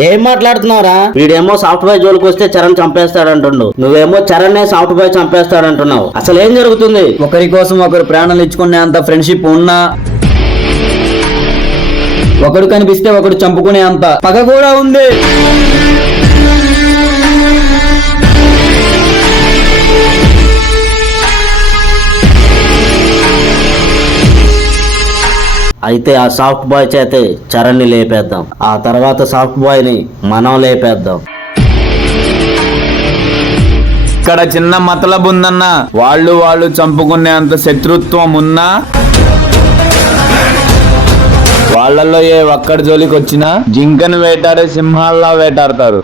ఏం మాట్లాడుతున్నావురా? వీడేమో సాఫ్ట్ బాయ్ జోలికి వస్తే చరణ్ చంపేస్తాడంటుండు, నువ్వేమో చరణ్ సాఫ్ట్ బాయ్ చంపేస్తాడంటున్నావు. అసలు ఏం జరుగుతుంది? ఒకరి కోసం ఒకరు ప్రాణాలు ఇచ్చుకునే అంత ఫ్రెండ్షిప్ ఉన్నా, ఒకడు కనిపిస్తే ఒకడు చంపుకునే అంత పగ కూడా ఉంది. అయితే ఆ సాఫ్ట్ బాయ్ చేతే చరణ్ ని లేపేద్దాం, ఆ తర్వాత సాఫ్ట్ బాయ్ ని మనం లేపేద్దాం. ఇక్కడ చిన్న మతలబు ఉందన్న, వాళ్ళు చంపుకునే అంత శత్రుత్వం ఉన్నా, వాళ్ళల్లో ఏ ఒక్కడి జోలికి వచ్చినా జింకను వేటాడే సింహాల్లా వేటాడతారు.